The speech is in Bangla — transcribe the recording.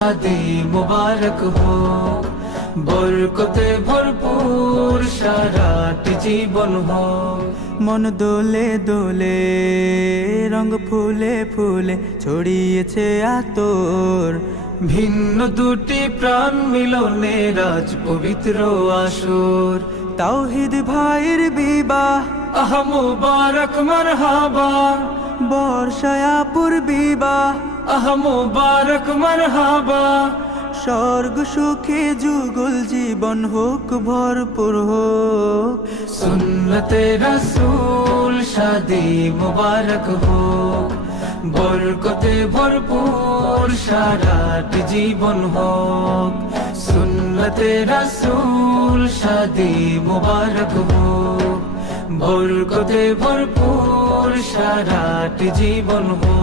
শাদি মুবারক হোক, বরকতে ভরপুর সারাটি জীবন হোক। মন দোলে দোলে, রঙ ফুলে ফুলে ছড়িয়েছে আতর। ভিন্ন দুটি প্রাণ মিলনে রাজ পবিত্র আসর। তাওহিদ ভাইয়ের বিবাহ, আহ মুবারক মারহাবা, বর্ষায়াপুর বিবাহ, আহ মুবারক মারহাবা। স্বর্গ সুখে যুগল জীবন হোক, ভরপুর হোক। সুন্নতে রাসূল শাদি মুবারক হোক, বরকতে ভরপুর সারাটি জীবন হোক। সুন্নতে রাসূল শাদি মুবারক হোক, বরকতে ভরপুর সারাটি জীবন হোক।